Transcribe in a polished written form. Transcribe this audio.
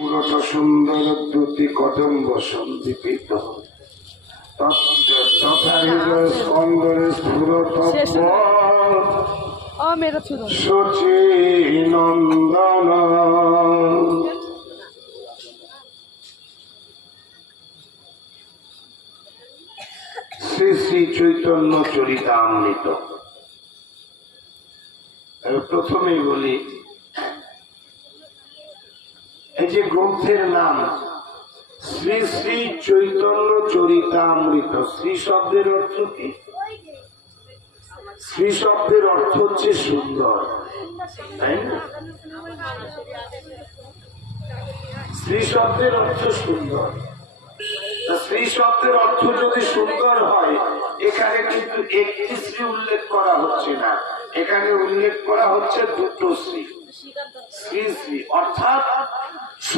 পুরোটা সুন্দর দুটি কদম বসন্তীপিত শচী নন্দন শ্রী শ্রী চৈতন্য চরিতামৃত। প্রথমেই বলি, এই যে গ্রন্থের নাম শ্রী শ্রী চৈতন্য চরিতামৃত, শ্রী শব্দের অর্থ কি? শ্রী শব্দের অর্থ হচ্ছে সুন্দর, তাই না? শ্রী শব্দের অর্থ সুন্দর। শ্রী শব্দের অর্থ যদি সুন্দর হয়, এখানে কিন্তু একটি শ্রী উল্লেখ করা হচ্ছে না, এখানে উল্লেখ করা হচ্ছে দুটো শ্রী। শ্রী শ্রী অর্থাৎ